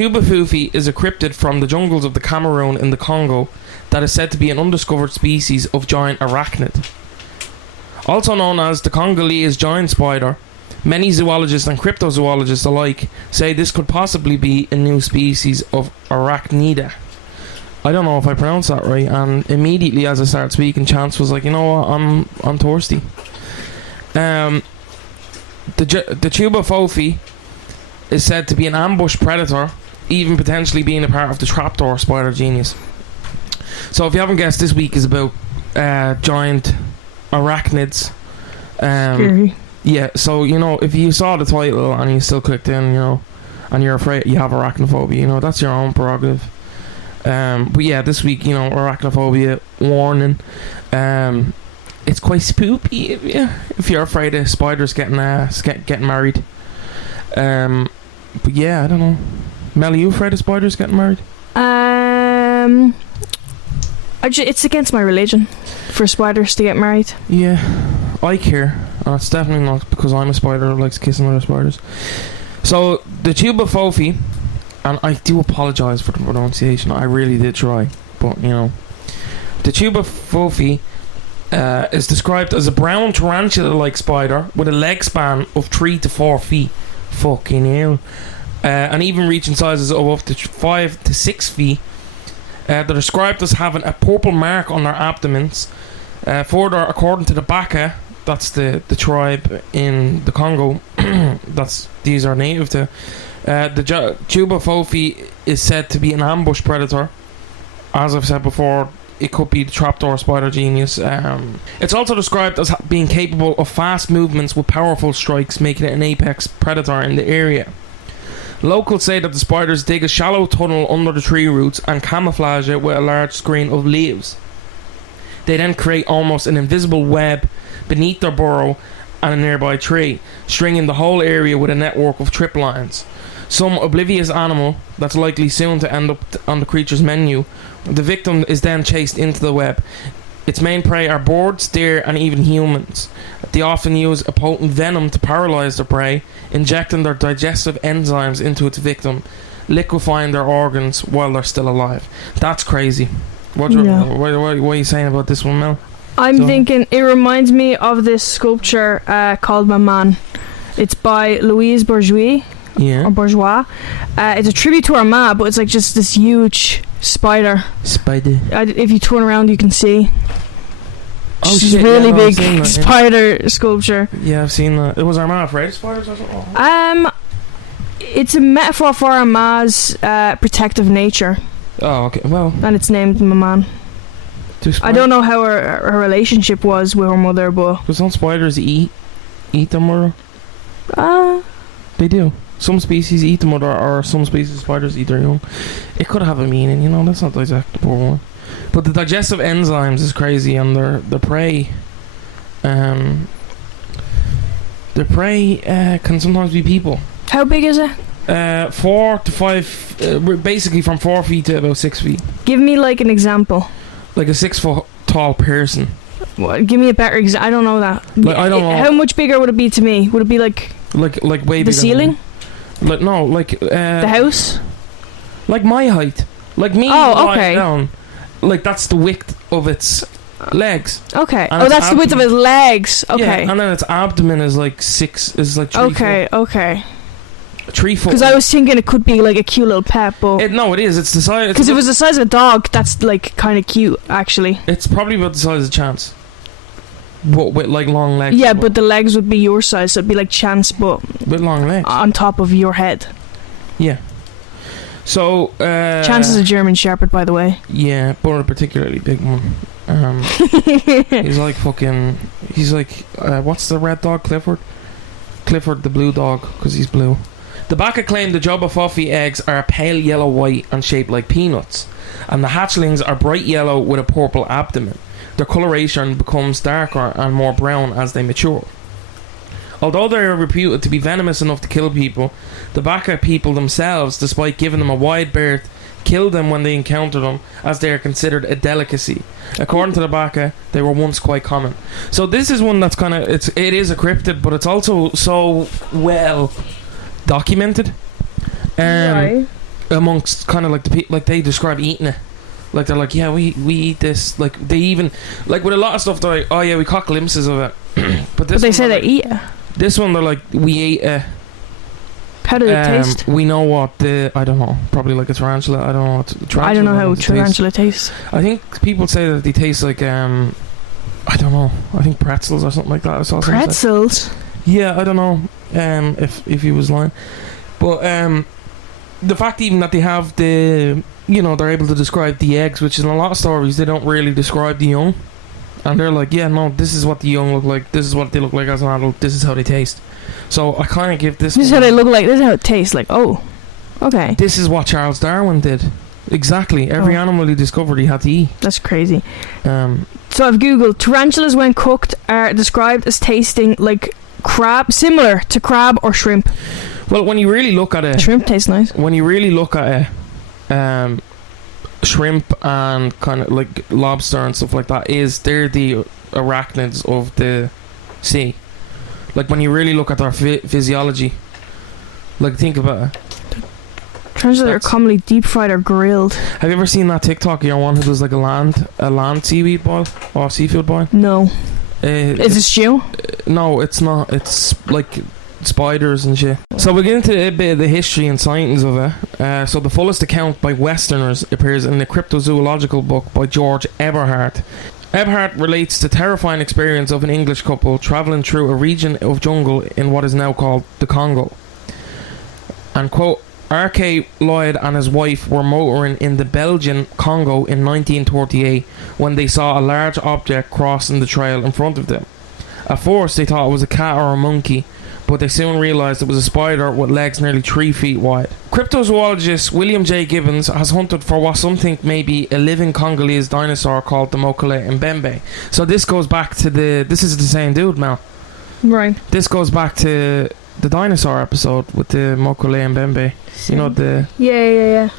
J'ba Fofi is a cryptid from the jungles of the Cameroon in the Congo that is said to be an undiscovered species of giant arachnid. Also known as the Congolese giant spider, many zoologists and cryptozoologists alike say this could possibly be a new species of arachnida. I don't know if I pronounced that right, and immediately as I started speaking, Chance was like, you know what, I'm thirsty. The J'ba Fofi is said to be an ambush predator, even potentially being a part of the trapdoor spider genus. So if you haven't guessed, this week is about giant arachnids. Scary. Yeah, so, you know, if you saw the title and you still clicked in, you know, and you're afraid you have arachnophobia, you know, that's your own prerogative. But yeah, this week, you know, arachnophobia warning. It's quite spooky if you're afraid of spiders getting married. But yeah, I don't know. Mel, are you afraid of spiders getting married? It's against my religion for spiders to get married. Yeah, I care. And it's definitely not because I'm a spider who likes kissing other spiders. So, the J'ba Fofi, and I do apologise for the pronunciation, I really did try, but you know. The J'ba Fofi is described as a brown tarantula-like spider with a leg span of 3 to 4 feet. Fucking hell. And even reaching sizes of up to 5 to 6 feet. They're described as having a purple mark on their abdomens. Further, according to the Baka, that's the tribe in the Congo, these are native to. The J'ba Fofi is said to be an ambush predator. As I've said before, it could be the trapdoor spider genius. It's also described as being capable of fast movements with powerful strikes, making it an apex predator in the area. Locals say that the spiders dig a shallow tunnel under the tree roots and camouflage it with a large screen of leaves. They then create almost an invisible web beneath their burrow and a nearby tree, stringing the whole area with a network of trip lines. Some oblivious animal that's likely soon to end up on the creature's menu. The victim is then chased into the web. Its main prey are birds, deer, and even humans. They often use a potent venom to paralyze their prey, injecting their digestive enzymes into its victim, liquefying their organs while they're still alive. That's crazy. What are you saying about this one, Mel? I'm thinking it reminds me of this sculpture called Maman. It's by Louise Bourgeois. Yeah. Or Bourgeois. It's a tribute to her ma, but it's like just this huge spider. If you turn around, you can see. Oh, just shit, really big that, spider sculpture. Yeah, I've seen that. Was our ma afraid of spiders or something? It's a metaphor for our ma's protective nature. Oh, okay. Well, and it's named Maman. I don't know how her relationship was with her mother, but because some spiders eat their mother. They do. Some species eat the mother, or some species of spiders eat their young. It could have a meaning, you know. That's not the exact poor one. But the digestive enzymes is crazy, and their prey. Their prey can sometimes be people. How big is it? 4 to 5. Basically, from 4 feet to about 6 feet. Give me like an example. Like a 6 foot tall person. What? Give me a better example. I don't know that. Like, I don't know. How much bigger would it be to me? Would it be like way bigger? The ceiling? Like no, like the house? Like my height. Like me. Oh, okay. Down. Like that's the width of its legs. Okay. And that's the width of its legs. Okay. Yeah, and then its abdomen is like 3 foot. Okay. 3 foot. Because I was thinking it could be like a cute little pet, but no, it is. It's the size. Because if it was the size of a dog, that's like kind of cute, actually. It's probably about the size of Chance, but with like long legs. Yeah, but the legs would be your size, so it'd be like Chance, but with long legs on top of your head. Yeah. So Chance is a German Shepherd, by the way. Yeah, but a particularly big one. He's like fucking. He's like what's the red dog? Clifford the blue dog, because he's blue. The Baka claim the J'ba Fofi eggs are pale yellow white and shaped like peanuts, and the hatchlings are bright yellow with a purple abdomen. Their coloration becomes darker and more brown as they mature. Although they are reputed to be venomous enough to kill people, the Baka people themselves, despite giving them a wide berth, kill them when they encounter them, as they are considered a delicacy. According to the Baka, they were once quite common. So this is one that's kind of it is a cryptid, but it's also so well documented. Right. amongst kind of like the people, like they describe eating it. Like they're like, yeah, we eat this. Like they even like with a lot of stuff, they're like, oh yeah, we caught glimpses of it. But this But they say they like, eat it. This one they're like, we ate it. How do they taste? We know what I don't know, probably like a tarantula. I don't know what tarantula. I don't know how tarantula tastes. I think people say that they taste like I don't know. I think pretzels or something like that. I saw pretzels. Yeah, I don't know. If he was lying, but the fact even that they have the, you know, they're able to describe the eggs, which in a lot of stories they don't really describe the young, and they're like, yeah, no, this is what the young look like. This is what they look like as an adult. This is how they taste. So I kind of give this. This is how they look like. This is how it tastes like. Oh, okay. This is what Charles Darwin did. Exactly. Every animal he discovered, he had to eat. That's crazy. So I've googled tarantulas when cooked are described as tasting like crab, similar to crab or shrimp. Well, when you really look at it, shrimp tastes nice. When you really look at it, shrimp and kind of like lobster and stuff like that, they're the arachnids of the sea. Like when you really look at their physiology, like think about it. Tarantulas are commonly deep fried or grilled. Have you ever seen that TikTok? You know, one who does like a land seaweed boil or seafood boil? No. Is it stew? No, it's not. It's like spiders and shit. So we get into a bit of the history and science of it. So the fullest account by Westerners appears in the cryptozoological book by George Eberhardt. Eberhardt relates the terrifying experience of an English couple travelling through a region of jungle in what is now called the Congo. And quote, R.K. Lloyd and his wife were motoring in the Belgian Congo in 1938 when they saw a large object crossing the trail in front of them. At first they thought it was a cat or a monkey, but they soon realised it was a spider with legs nearly 3 feet wide. Cryptozoologist William J. Gibbons has hunted for what some think may be a living Congolese dinosaur called the Mokele Mbembe. So this goes back to this is the same dude, Mel. Right. This goes back to the dinosaur episode with the Mokele Mbembe. You know the... Yeah.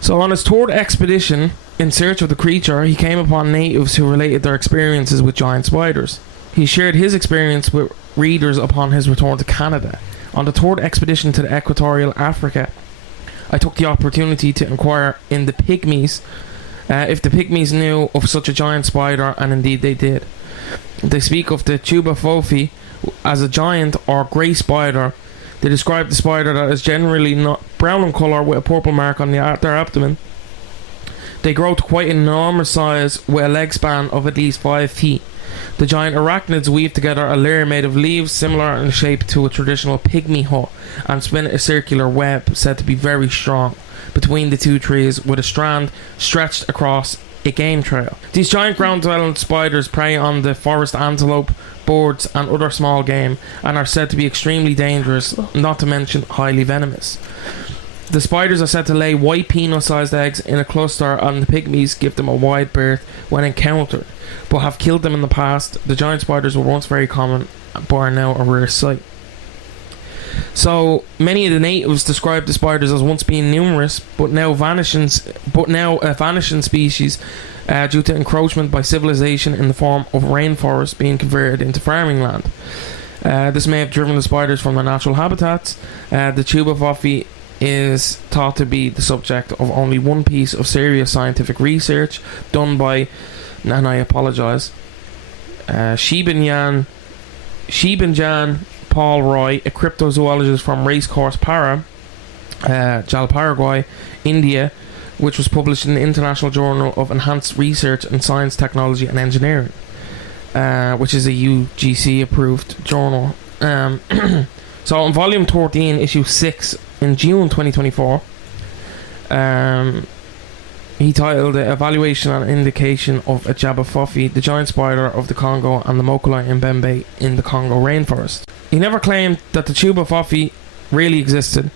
So on his third expedition in search of the creature, he came upon natives who related their experiences with giant spiders. He shared his experience with readers upon his return to Canada. On the third expedition to the Equatorial Africa, I took the opportunity to inquire in the Pygmies if the Pygmies knew of such a giant spider, and indeed they did. They speak of the J'ba Fofi as a giant or grey spider. They describe the spider that is generally not brown in colour with a purple mark on their abdomen. They grow to quite an enormous size with a leg span of at least 5 feet. The giant arachnids weave together a layer made of leaves similar in shape to a traditional pygmy hut and spin a circular web said to be very strong between the two trees with a strand stretched across a game trail. These giant ground-dwelling spiders prey on the forest antelope, birds and other small game and are said to be extremely dangerous, not to mention highly venomous. The spiders are said to lay white peanut-sized eggs in a cluster, and the pygmies give them a wide berth when encountered, but have killed them in the past. The giant spiders were once very common, but are now a rare sight. So many of the natives describe the spiders as once being numerous, but now a vanishing species due to encroachment by civilization in the form of rainforests being converted into farming land. This may have driven the spiders from their natural habitats. The J'ba Fofi is thought to be the subject of only one piece of serious scientific research done by, and I apologise, Shibanjan Paul Roy, a cryptozoologist from Racecourse Para, Jalpaiguri, India, which was published in the International Journal of Enhanced Research in Science, Technology and Engineering, which is a UGC approved journal. So in volume 13, issue 6 in June 2024, he titled it Evaluation and Indication of a J'ba Fofi, the giant spider of the Congo and the Mokele Mbembe in the Congo rainforest. He never claimed that the J'ba Fofi really existed,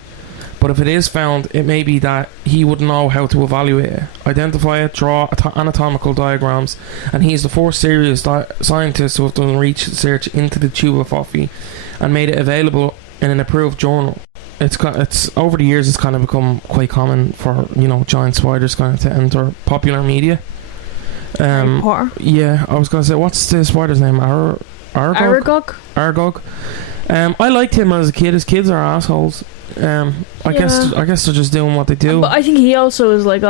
but if it is found, it may be that he would know how to evaluate it, identify it, draw anatomical diagrams, and he is the first serious scientist who has done research into the J'ba Fofi and made it available in an approved journal. It's over the years it's kind of become quite common for, you know, giant spiders kind of to enter popular media. Yeah, I was gonna say, what's the spider's name? Argog. I liked him as a kid. His kids are assholes. I guess they're just doing what they do. But I think he also is like,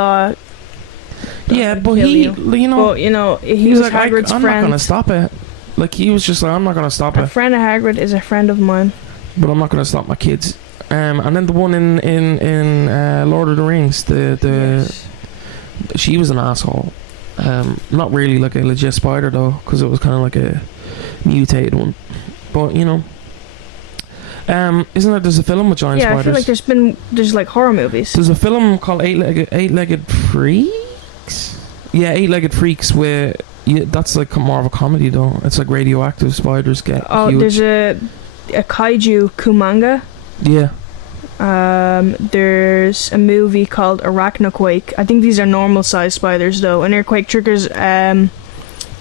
yeah, but he was like, Hagrid's I'm friend. not gonna stop it. Like, he was just like, I'm not gonna stop it. A friend of Hagrid is a friend of mine. But I'm not gonna stop my kids. And then the one in Lord of the Rings, Yes. she was an asshole. Not really like a legit spider though, because it was kind of like a mutated one. But isn't there's a film with giant spiders? Yeah, I feel like there's like horror movies. There's a film called Eight-Legged Freaks. Yeah, Eight-Legged Freaks, where that's like more of a comedy though. It's like radioactive spiders get huge. There's a kaiju Kumanga. Yeah. There's a movie called Arachnoquake. I think these are normal sized spiders though. An earthquake triggers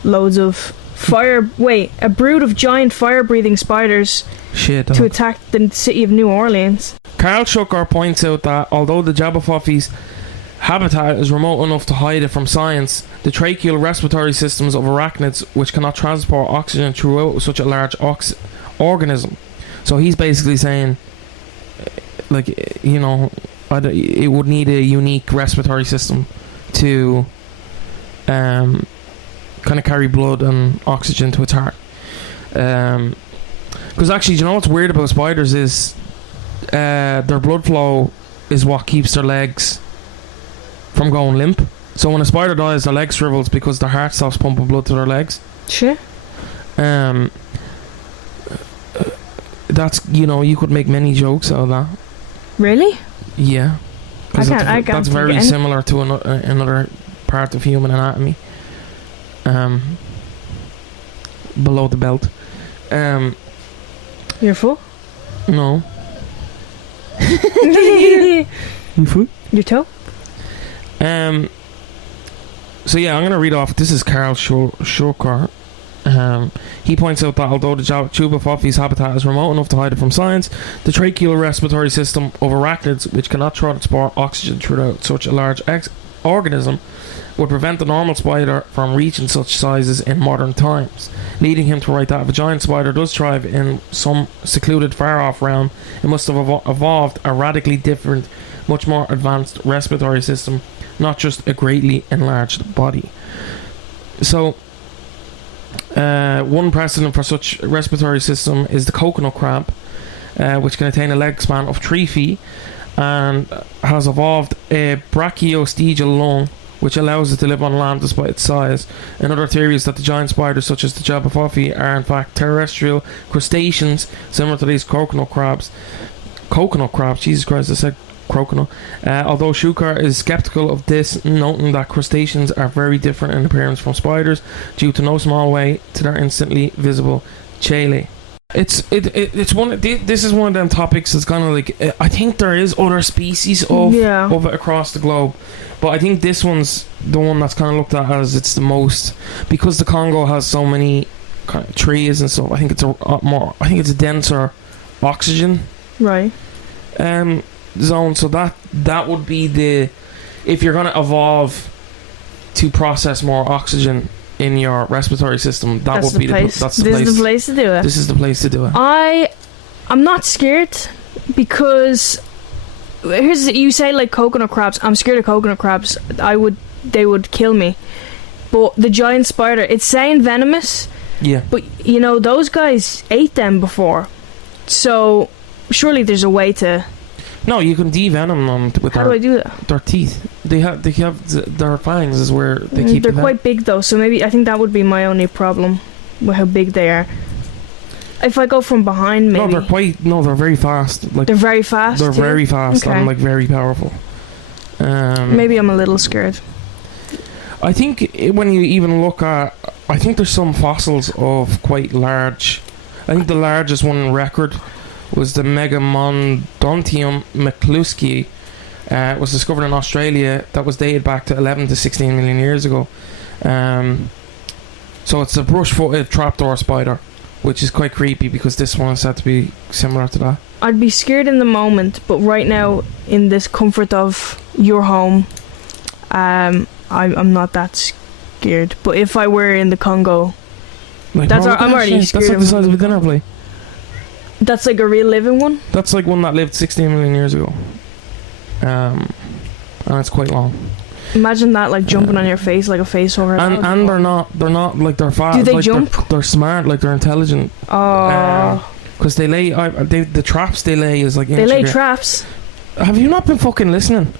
loads of a brood of giant fire breathing spiders to attack the city of New Orleans. Carl Schucker points out that although the J'ba Fofi's habitat is remote enough to hide it from science, the tracheal respiratory systems of arachnids, which cannot transport oxygen throughout such a large organism. So he's basically saying, like, it would need a unique respiratory system to kind of carry blood and oxygen to its heart. Because actually, do you know what's weird about spiders is their blood flow is what keeps their legs from going limp. So when a spider dies, their leg shrivels because their heart stops pumping blood to their legs. Sure. That's, you could make many jokes out of that. Really? Yeah. I can't that's very similar to another part of human anatomy. Below the belt. You're full? No. You full? Your toe? So yeah, I'm going to read off. This is Carl Schucker. He points out that although the J'ba Fofi's habitat is remote enough to hide it from science, the tracheal respiratory system of arachnids, which cannot transport oxygen throughout such a large organism, would prevent the normal spider from reaching such sizes in modern times, leading him to write that if a giant spider does thrive in some secluded far-off realm, it must have evolved a radically different, much more advanced respiratory system, not just a greatly enlarged body. So one precedent for such respiratory system is the coconut crab, which can attain a leg span of 3 feet and has evolved a brachiostegal lung, which allows it to live on land despite its size. Another theory is that the giant spiders such as the J'ba Fofi are in fact terrestrial crustaceans similar to these coconut crabs. Jesus Christ, I said croconut. Although Schucker is skeptical of this, noting that crustaceans are very different in appearance from spiders due to no small way to their instantly visible chelae. It's one. This is one of them topics that's kind of like I think there is other species of it across the globe, but I think this one's the one that's kind of looked at as it's the most, because the Congo has so many kind of trees and stuff. I think it's a denser oxygen zone. So that would be if you're gonna evolve to process more oxygen in your respiratory system, that's the place. This is the place to do it. This is the place to do it. I'm not scared because you say like coconut crabs. I'm scared of coconut crabs. They would kill me. But the giant spider, it's saying venomous. Yeah. But those guys ate them before, so surely there's a way to. No, you can devenom them with do I do that? Their teeth. They have their fangs is where they keep. They're quite big though, so maybe I think that would be my only problem with how big they are. If I go from behind, maybe. They're very fast. Like they're very fast. They're very fast and like very powerful. Maybe I'm a little scared. I think when you even look at, I think there's some fossils of quite large. I think the largest one on record was the Megamondontium mccluskii. It was discovered in Australia. That was dated back to 11 to 16 million years ago. So it's a brush-footed trapdoor spider, which is quite creepy because this one is said to be similar to that. I'd be scared in the moment, but right now, in this comfort of your home, I'm not that scared. But if I were in the Congo, Like, That's bro, I'm look at that already shit. scared That's like of the size of a them. dinner plate. That's like a real living one. That's like one that lived 16 million years ago. And it's quite long. Imagine that, like jumping on your face like a face over. And they're not like they're fast. Do they like, jump? They're smart, like they're intelligent. Oh, Because they lay, the traps they lay is like. they lay traps. Have you not been fucking listening?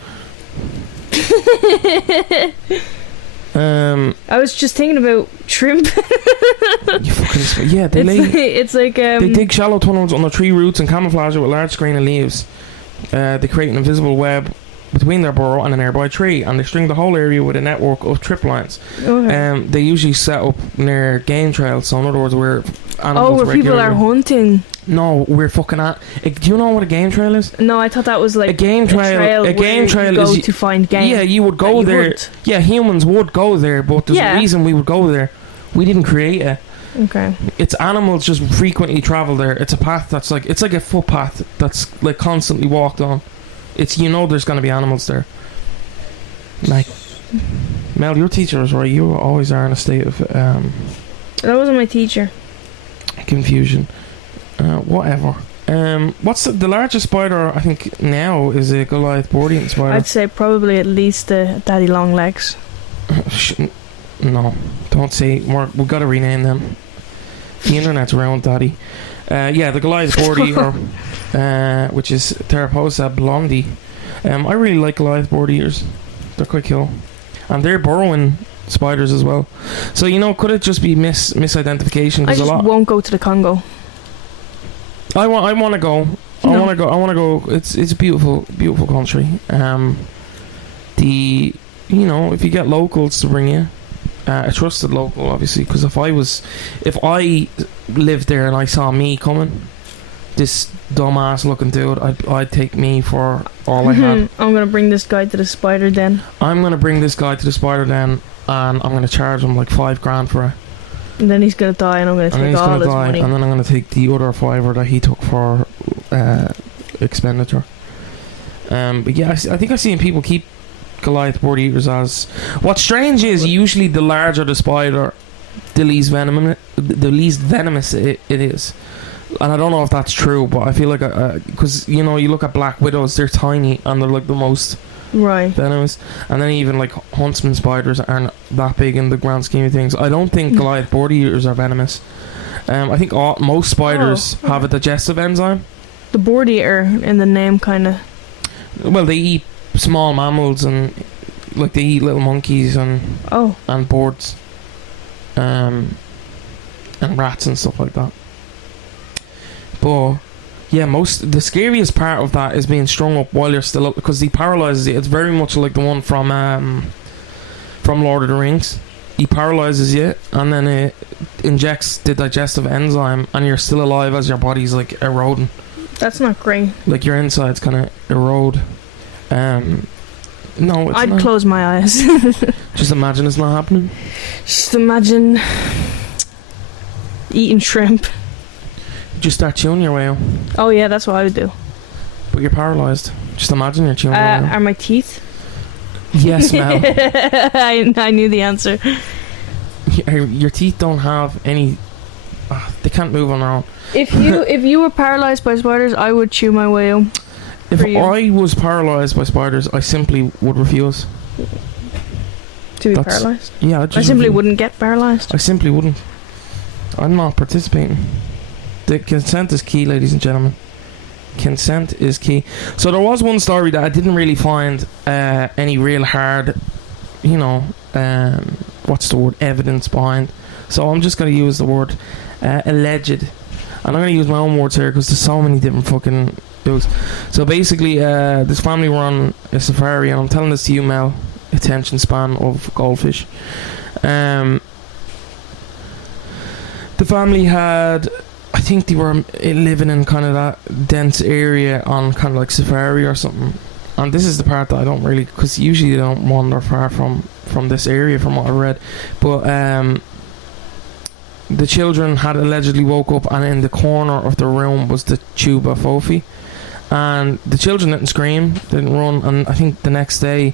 I was just thinking about shrimp. You fucking yeah. They lay. It's like They dig shallow tunnels under tree roots and camouflage it with a large screen of leaves. They create an invisible web between their burrow and a nearby tree, and they string the whole area with a network of trip lines. Okay. They usually set up near game trails, so in other words, where animals where people are hunting. No, we're fucking at. Do you know what a game trail is? No, I thought that was like A game trail you go is to find game. Yeah, you would go you there. hunt. Yeah, humans would go there, but there's a reason we would go there. We didn't create it. Okay. It's animals just frequently travel there. It's a path that's like, it's like a footpath that's like constantly walked on. It's, there's going to be animals there. Like, Mel, your teacher was right. You always are in a state of That wasn't my teacher. confusion. Whatever. What's the largest spider? I think now is a Goliath borean spider. I'd say probably at least the daddy long legs. No, don't say. We've got to rename them. The internet's around, daddy. Yeah, the Goliath borean, which is Theraphosa blondie. I really like Goliath boreans. They're quite cool, and they're burrowing spiders as well. So could it just be misidentification? I There's just a lot. won't go to the Congo. I want to go. I No. want to go. It's a beautiful country. If you get locals to bring you, a trusted local, obviously, because if I lived there and I saw me coming, this dumbass looking dude, I'd take me for all I had. I'm gonna bring this guy to the spider den. I'm gonna bring this guy to the spider den, and I'm gonna charge him like $5,000 for it. And then he's gonna die, and I'm gonna take all his money. And then I'm gonna take the other $5 that he took for expenditure. But yeah, I think I've seen people keep Goliath bird eaters as. What's strange is usually the larger the spider, the least venomous it is. And I don't know if that's true, but I feel like because you look at black widows, they're tiny and they're like the most venomous. And then even like huntsman spiders aren't that big in the grand scheme of things. I don't think Goliath bird eaters are venomous. I think most spiders have a digestive enzyme. The board eater in the name, kind of. Well, they eat small mammals and like they eat little monkeys and birds, and rats and stuff like that. But yeah, the scariest part of that is being strung up while you're still up, because he paralyzes you. It's very much like the one from Lord of the Rings. He paralyzes you and then it injects the digestive enzyme, and you're still alive as your body's like eroding. That's not great. Like your insides kind of erode. No, it's I'd not. close my eyes. Just imagine it's not happening. Just imagine eating shrimp. Just start chewing your way out. Oh yeah, that's what I would do. But you're paralysed. Just imagine you're chewing your way out. Are my teeth? Yes, Mel. I knew the answer. Your teeth don't have any. They can't move on their own. If you were paralysed by spiders, I would chew my way out. If I was paralysed by spiders, I simply would refuse. To be paralysed? Yeah, I simply wouldn't get paralysed. I simply wouldn't. I'm not participating. The consent is key, ladies and gentlemen. Consent is key. So there was one story that I didn't really find any real hard, what's the word, evidence behind. So I'm just going to use the word alleged. And I'm going to use my own words here because there's so many different fucking dudes. So basically, this family were on a safari, and I'm telling this to you, Mel, attention span of goldfish. The family had, I think they were living in kind of that dense area on kind of like safari or something. And this is the part that I don't really, because usually they don't wander far from this area from what I read. But the children had allegedly woke up, and in the corner of the room was the J'ba Fofi. And the children didn't scream, didn't run, and I think the next day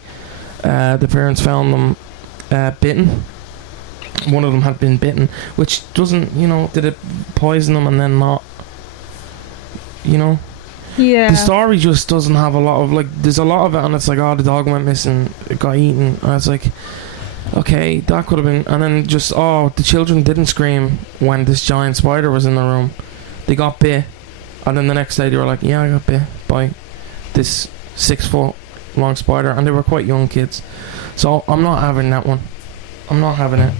the parents found them bitten. one of them had been bitten, which doesn't, did it poison them and then not, Yeah. the story just doesn't have a lot of, like, there's a lot of it, and it's like, oh, the dog went missing, it got eaten, and it's like, okay, that could have been, and then just, oh, the children didn't scream when this giant spider was in the room. They got bit, and then the next day they were like, yeah, I got bit by this 6-foot long spider, and they were quite young kids. So I'm not having that one. I'm not having it.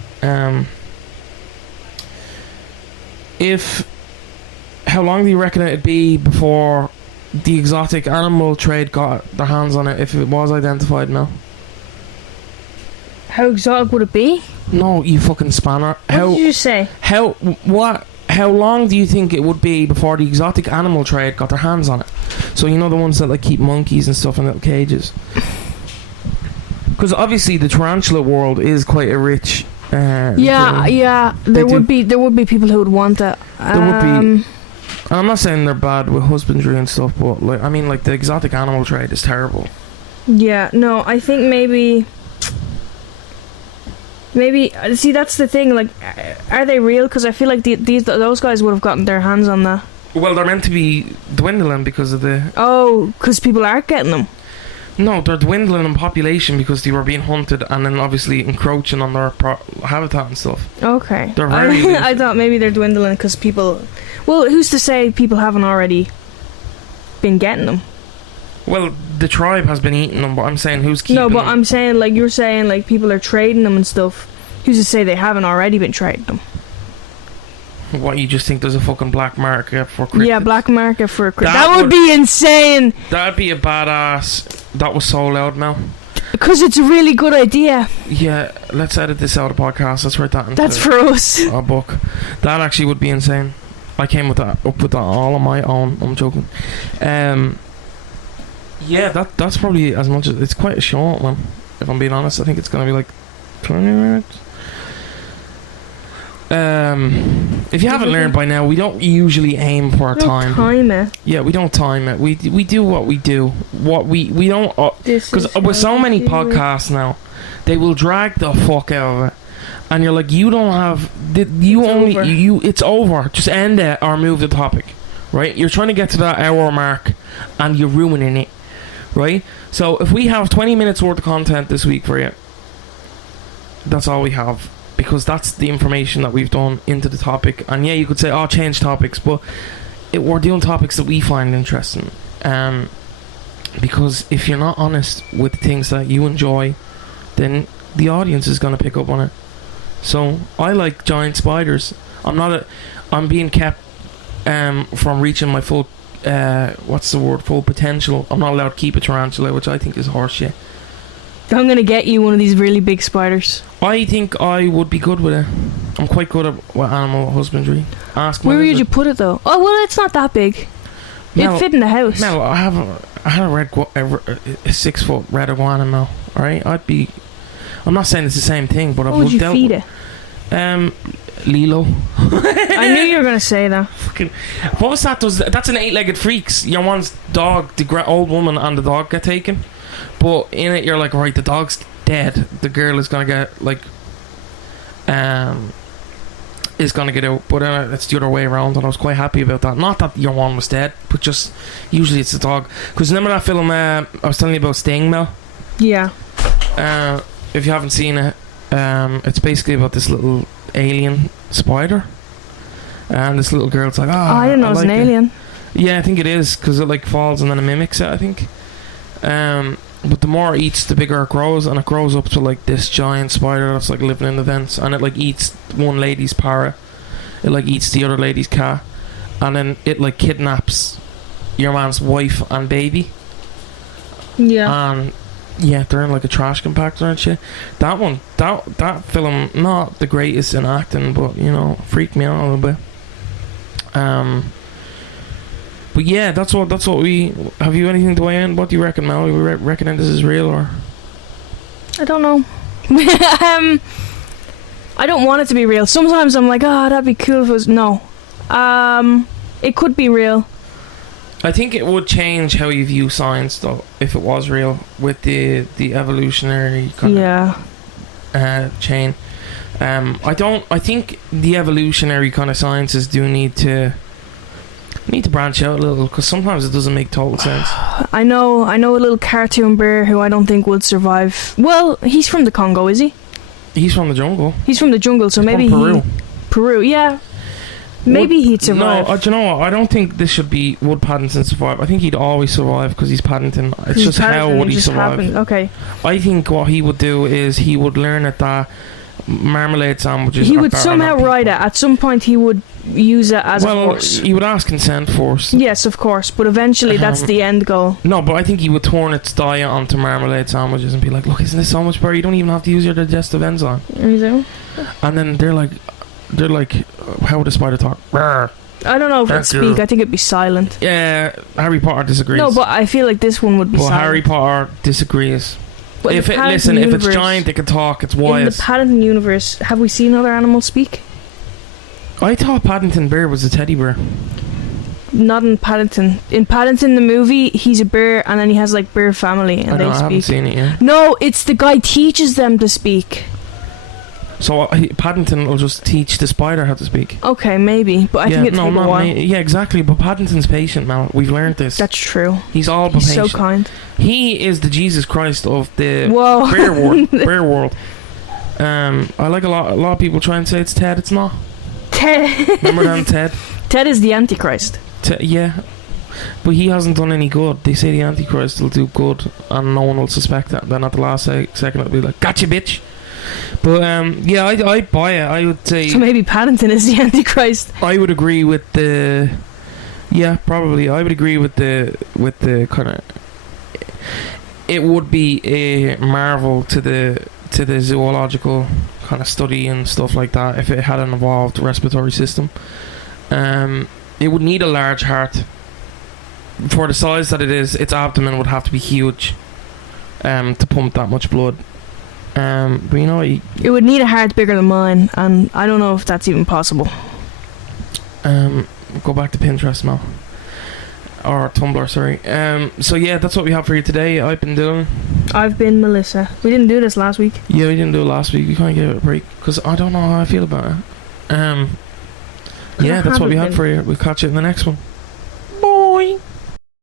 How long do you reckon it'd be before the exotic animal trade got their hands on it if it was identified now? How exotic would it be? No, you fucking spanner. What did you say? How long do you think it would be before the exotic animal trade got their hands on it? So the ones that like keep monkeys and stuff in little cages. Because obviously the tarantula world is quite a rich. Yeah. There would be people who would want that. There would be. And I'm not saying they're bad with husbandry and stuff, but like the exotic animal trade is terrible. Yeah. No, I think maybe. See, that's the thing. Like, are they real? Because I feel like those guys would have gotten their hands on that. Well, they're meant to be dwindling because of the. Oh, because people aren't getting them. No, they're dwindling in population because they were being hunted and then obviously encroaching on their habitat and stuff. Okay. They're very. I thought maybe they're dwindling because people. Well, who's to say people haven't already been getting them? Well, the tribe has been eating them, but I'm saying who's keeping them? No, but I'm saying, like, you're saying, like, people are trading them and stuff. Who's to say they haven't already been trading them? What, you just think there's a fucking black market for cryptids? Yeah, black market for cryptids. That would be insane! That'd be a badass. That was so loud now. Because it's a really good idea. Yeah, let's edit this out of the podcast. Let's write that into That's for us. A book. That actually would be insane. I came up with that all on my own. I'm joking. Yeah, that's probably as much as... It's quite a short one, if I'm being honest. I think it's going to be like 20 minutes. If you haven't learned by now, we don't usually aim for a time. Time it. Yeah, we don't time it. We do what we do. What we don't... Because with so many podcasts now, they will drag the fuck out of it. And you're like, you don't have... It's over. Just end it or move the topic. Right? You're trying to get to that hour mark and you're ruining it. Right? So if we have 20 minutes worth of content this week for you, that's all we have, because that's the information that we've done into the topic. And yeah, you could say, oh, change topics, but we're doing topics that we find interesting. Because if you're not honest with things that you enjoy, then the audience is going to pick up on it. So I like giant spiders. I'm being kept from reaching my full full potential. I'm not allowed to keep a tarantula, which I think is horseshit. I'm gonna get you one of these really big spiders. I think I would be good with it. I'm quite good at animal husbandry. Where would you put it though? Oh well, it's not that big. It'd fit in the house. No, I had a 6 foot red iguana. Mel. All right, I'm not saying it's the same thing, but what would you feed it? Lilo. I knew you were gonna say that. Fucking, what was that? That's an 8-legged freaks. Your one's dog, the old woman and the dog get taken, but in it you're like, right, the dog's dead. The girl is gonna get is gonna get out, but it's the other way around, and I was quite happy about that. Not that your one was dead, but just usually it's the dog. Because remember that film I was telling you about, Sting, Mel? Yeah. If you haven't seen it, it's basically about this little alien spider, and this little girl's like, I didn't know it was an alien. Yeah, I think it is, because it falls and then it mimics it, I think. But the more it eats, the bigger it grows, and it grows up to this giant spider that's living in the vents, and it eats one lady's parrot, it eats the other lady's cat, and then it kidnaps your man's wife and baby. Yeah. And yeah, they're in a trash compactor and shit. That film, not the greatest in acting, but freaked me out a little bit. But yeah, that's what we... Have you anything to weigh in? What do you reckon, Mel? Are we reckoning this is real, or...? I don't know. I don't want it to be real. Sometimes I'm like, that'd be cool if it was... No. It could be real. I think it would change how you view science, though, if it was real, with the evolutionary kind of chain. I think the evolutionary kind of sciences do need to branch out a little, because sometimes it doesn't make total sense. I know a little cartoon bear who I don't think would survive. Well, he's from the Congo, is he? He's from the jungle. He's from the jungle, so maybe from Peru, yeah. Maybe he'd survive. No, do you know what? I don't think this should be would Paddington survive. I think he'd always survive because he's Paddington. It's just how would he survive? Okay. I think what he would do is he would learn that marmalade sandwiches. He would somehow ride it. At some point, he would use it as a horse. He would ask consent first. Yes, of course, but eventually that's the end goal. No, but I think he would turn its diet onto marmalade sandwiches and be like, "Look, isn't this so much better? You don't even have to use your digestive enzyme." And then they're like, how would a spider talk? Rawr. I don't know if it'd speak. I think it'd be silent. Yeah, Harry Potter disagrees. No, but I feel like this one would be silent. Harry Potter disagrees. But if it's giant, it can talk. It's wise. In the Paddington universe, have we seen other animals speak? I thought Paddington Bear was a teddy bear. Not in Paddington. In Paddington the movie, he's a bear, and then he has like bear family, and they speak. I haven't seen it yet. No, it's the guy teaches them to speak. So Paddington will just teach the spider how to speak. Okay, maybe, but I think it's taken a while. Yeah, exactly. But Paddington's patient, Mel. We've learned this. That's true. He's all about patient. So kind. He is the Jesus Christ of the bear world. Bear world. I like a lot of people try and say it's Ted. It's not. Ted. Remember that Ted? Ted is the Antichrist. Yeah. But he hasn't done any good. They say the Antichrist will do good, and no one will suspect that. Then at the last second, it'll be like, "Gotcha, bitch." But yeah, I buy it. I would say. So maybe Paddington is the Antichrist. I would agree with the. Yeah, probably. I would agree with the kind of. It would be a marvel to the zoological kind of study and stuff like that if it had an evolved respiratory system. It would need a large heart. For the size that it is, its abdomen would have to be huge to pump that much blood. But you know, it would need a heart bigger than mine, and I don't know if that's even possible. Go back to Pinterest now, or Tumblr, sorry. So yeah, that's what we have for you today. I've been Dylan. I've been Melissa. We didn't do this last week. Yeah, we didn't do it last week. We can't give it a break because I don't know how I feel about it. Yeah, that's what we had for you. We'll catch you in the next one.